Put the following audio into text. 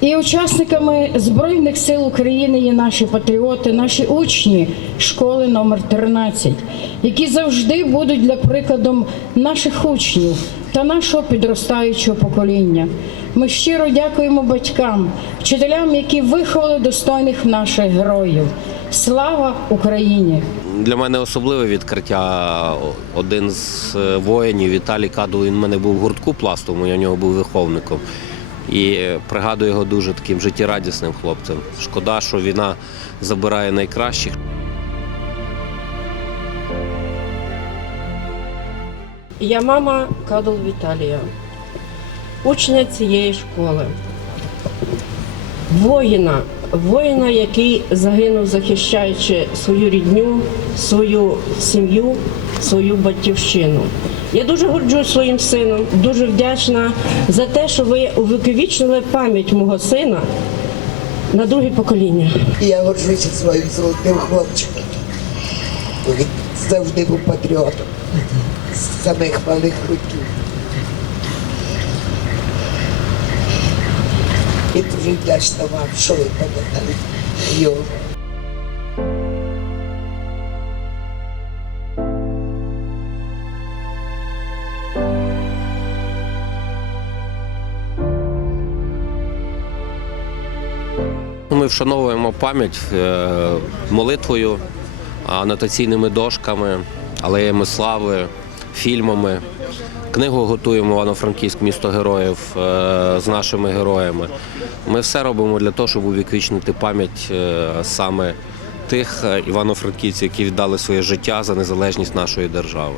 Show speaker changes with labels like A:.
A: І учасниками Збройних сил України є наші патріоти, наші учні школи номер 13, які завжди будуть для прикладом наших учнів та нашого підростаючого покоління. Ми щиро дякуємо батькам, вчителям, які виховали достойних наших героїв. Слава Україні!
B: Для мене особливе відкриття. Один з е, воїнів Віталій Кадул, він в мене був в гуртку пластовому, я в нього був виховником. І пригадую його дуже таким життєрадісним хлопцем. Шкода, що війна забирає найкращих.
C: Я мама Кадул Віталія, учня цієї школи. Воїна, воїна, який загинув, захищаючи свою рідню, свою сім'ю, свою батьківщину. Я дуже горджусь своїм сином, дуже вдячна за те, що ви увековічнили пам'ять мого сина на друге покоління.
D: Я горжуся своїм золотим хлопчиком. Він завжди був патріотом з самих малих років. І дуже вдячна вам, що ви пам'ятали його.
B: Ми вшановуємо пам'ять е, молитвою, анотаційними дошками, алеями слави, фільмами. Книгу готуємо Івано-Франківськ місто героїв е, з нашими героями. Ми все робимо для того, щоб увіковічнити пам'ять е, саме тих івано-франківців, які віддали своє життя за незалежність нашої держави.